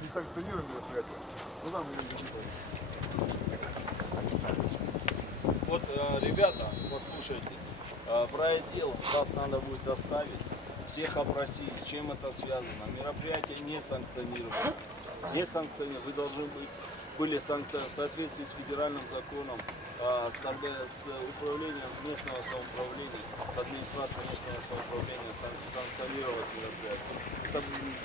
Не санкционируем мероприятие. Ну там Вот, ребята, послушайте, в райотдел вас надо будет доставить, всех опросить, с чем это связано. Мероприятие не санкционируется. Не санкционируется. Вы должны были в соответствии с федеральным законом, с управлением местного самоуправления, с администрацией местного самоуправления санкционировать мероприятие. Это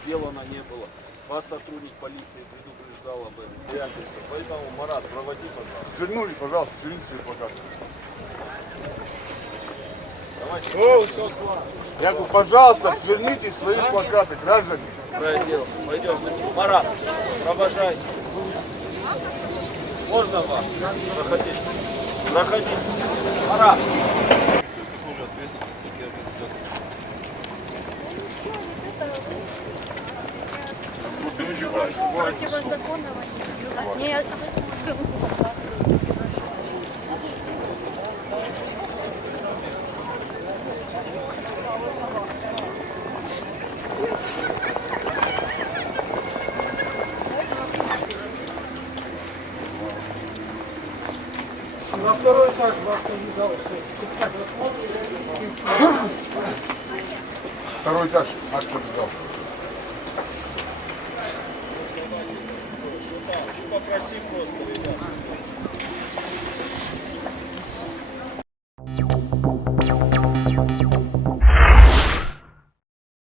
сделано не было. Вас сотрудник полиции предупреждал об этом. И адреса. Поэтому, Марат, проводи, пожалуйста. свернули, пожалуйста, сверните свои плакаты. Давайте. О, все, слава. Я говорю, пожалуйста, сверните свои плакаты, граждане. Пройдем. Пойдем. Марат, провожайте. Можно вам? Проходите. Проходите. Марат. Противозаконного нет. На второй этаж вас повязал. Второй этаж, акция зал. Попроси просто, ребят.